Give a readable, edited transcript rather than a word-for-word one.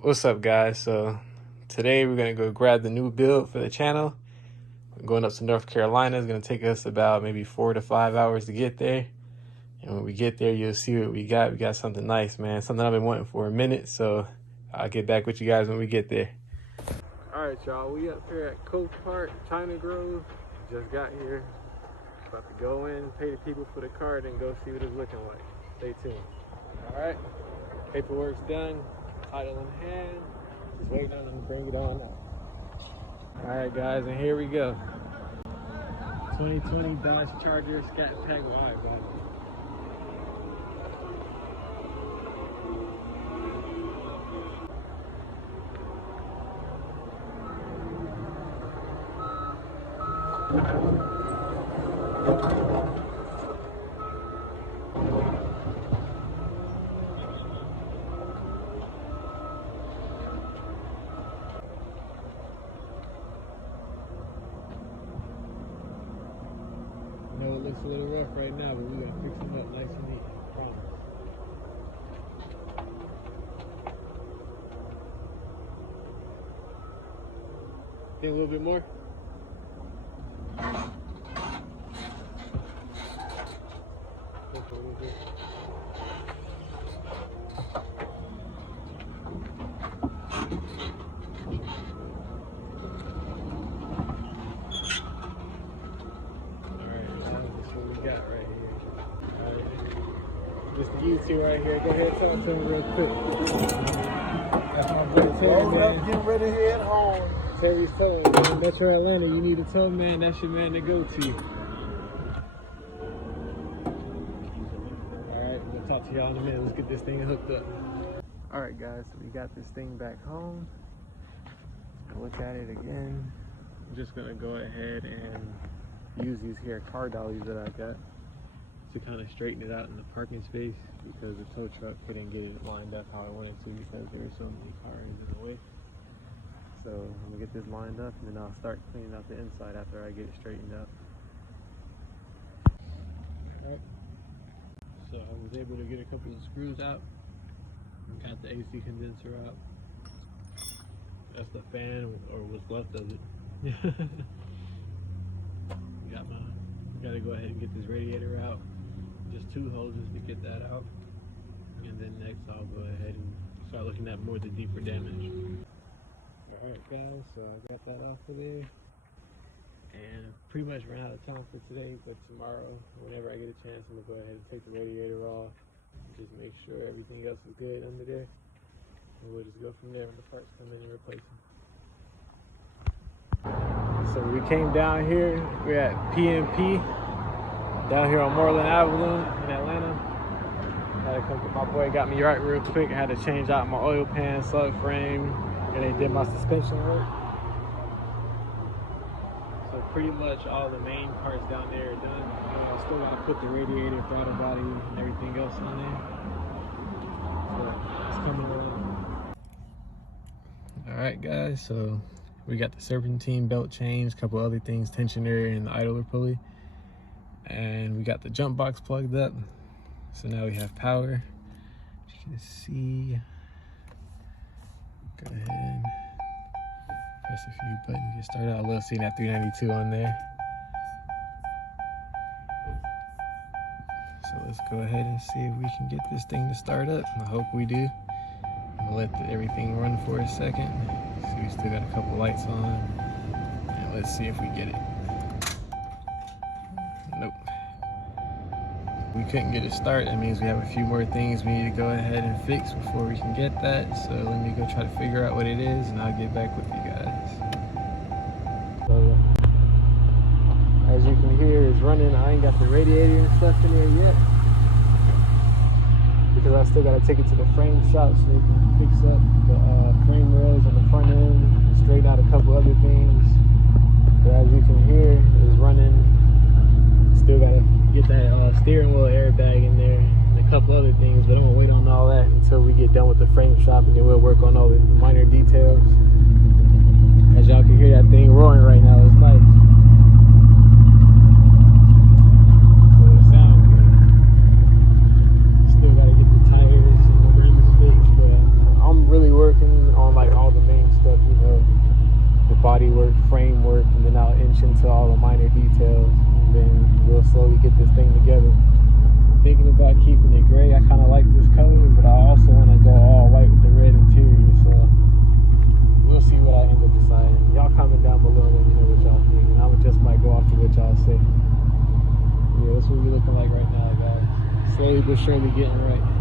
What's up, guys? So today we're gonna go grab the new build for the channel. We're going up to North Carolina. It's gonna take us about maybe 4 to 5 hours to get there. And when we get there, you'll see what we got. We got something nice, man. Something I've been wanting for a minute. So I'll get back with you guys when we get there. All right, y'all. We up here at Copart, China Grove. Just got here. About to go in, pay the people for the car, then go see what it's looking like. Stay tuned. All right. Paperwork's done. Title in hand. Just waiting on them to bring it on out. Alright guys, and here we go. 2020 Dodge Charger Scatpack Widebody. I know it looks a little rough right now, but we're gonna fix it up nice and neat. I promise. Think a little bit more? Just a little bit. Got right here. All right. Just the YouTube right here. Go ahead and talk to him real quick. That's my boy Terry, man. Getting ready to head home. Terry's told me, in Metro Atlanta, you need a tow man. That's your man to go to. All right, we're gonna talk to y'all in a minute. Let's get this thing hooked up. All right, guys. So we got this thing back home. Look at it again. I'm just gonna go ahead and use these here car dollies that I got to kind of straighten it out in the parking space because the tow truck couldn't get it lined up how I wanted to because there were so many cars in the way. So I'm gonna get this lined up and then I'll start cleaning out the inside after I get it straightened out. Alright, so I was able to get a couple of screws out, got the AC condenser out. That's the fan or what's left of it. Gotta go ahead and get this radiator out. Just 2 hoses to get that out. And then next I'll go ahead and start looking at more of the deeper damage. Alright guys, so I got that off of there. And pretty much ran out of time for today, but tomorrow, whenever I get a chance, I'm gonna go ahead and take the radiator off. Just make sure everything else is good under there. And we'll just go from there when the parts come in and replace them. So we came down here, we're at PMP, down here on Moreland Avenue in Atlanta. Had to come, my boy got me right real quick. I had to change out my oil pan, subframe, and they did my suspension work. So pretty much all the main parts down there are done. I still gotta put the radiator, throttle body, and everything else on there. So it's coming along. Alright guys, so we got the serpentine belt change, a couple other things, tensioner and the idler pulley. And we got the jump box plugged up. So now we have power. As you can see, go ahead, press a few buttons, get started. I love seeing that 392 on there. So let's go ahead and see if we can get this thing to start up. I hope we do. I'll let everything run for a second. See, we still got a couple lights on. And let's see if we get it. Nope. We couldn't get it started. That means we have a few more things we need to go ahead and fix before we can get that. So let me go try to figure out what it is and I'll get back with you guys. So, as you can hear, it's running. I ain't got the radiator and stuff in there yet, because I still gotta take it to the frame shop so they can fix up the frame rails on the front end and straighten out a couple other things. But as you can hear, it's running. Still gotta get that steering wheel airbag in there and a couple other things, but I'm gonna wait on all that until we get done with the frame shop and then we'll work on all the minor details. As y'all can hear that thing roaring right now, it's nice. So it sounds good. Still gotta get the tires and the rims fixed, but I'm really working attention to all the minor details, and then we'll slowly get this thing together. Thinking about keeping it gray. I kind of like this color, but I also want to go all white with the red interior, so we'll see what I end up deciding. Y'all comment down below and let me know what y'all think, and I would just might go off to what y'all say. Yeah, that's what we're looking like right now, guys. Slowly but surely getting right.